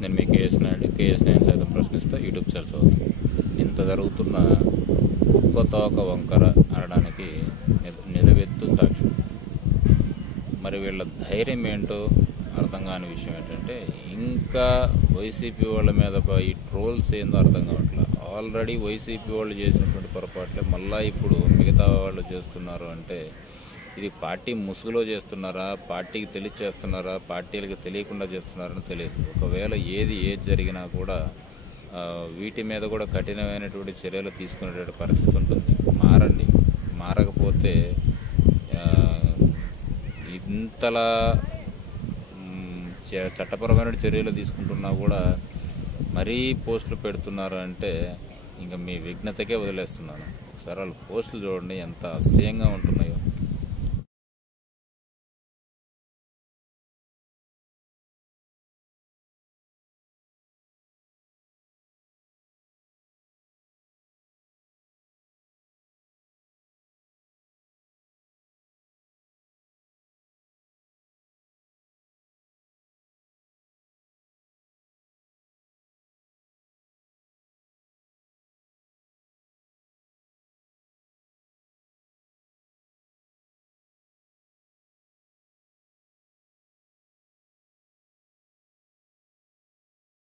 నేను మీ కేఎస్ నేను సైతం ప్రశ్నిస్తా యూట్యూబ్ ఛానల్స్ అవుతుంది. ఇంత జరుగుతున్న కుక్కతోక వంకర అనడానికి నిలవెత్తు సాక్షి. మరి వీళ్ళ ధైర్యం ఏంటో అర్థం కాని విషయం ఏంటంటే, ఇంకా వైసీపీ వాళ్ళ మీద ఈ ట్రోల్స్ ఏందో అర్థం కావట్లేదు. ఆల్రెడీ వైసీపీ వాళ్ళు చేసినటువంటి పొరపాట్లే మళ్ళీ ఇప్పుడు మిగతా వాళ్ళు చేస్తున్నారు అంటే, ఇది పార్టీ ముసుగులో చేస్తున్నారా, పార్టీకి తెలిసి చేస్తున్నారా, పార్టీలకు తెలియకుండా చేస్తున్నారని తెలియదు. ఒకవేళ ఏది జరిగినా కూడా వీటి మీద కూడా కఠినమైనటువంటి చర్యలు తీసుకునేటువంటి పరిస్థితి ఉంటుంది. మారకపోతే ఇంతలా చట్టపరమైన చర్యలు తీసుకుంటున్నా కూడా మరీ పోస్టులు పెడుతున్నారు అంటే ఇంకా మీ విఘ్నతకే వదిలేస్తున్నాను. ఒకసారి వాళ్ళు పోస్టులు చూడండి ఎంత అసహ్యంగా ఉంటున్నాయో.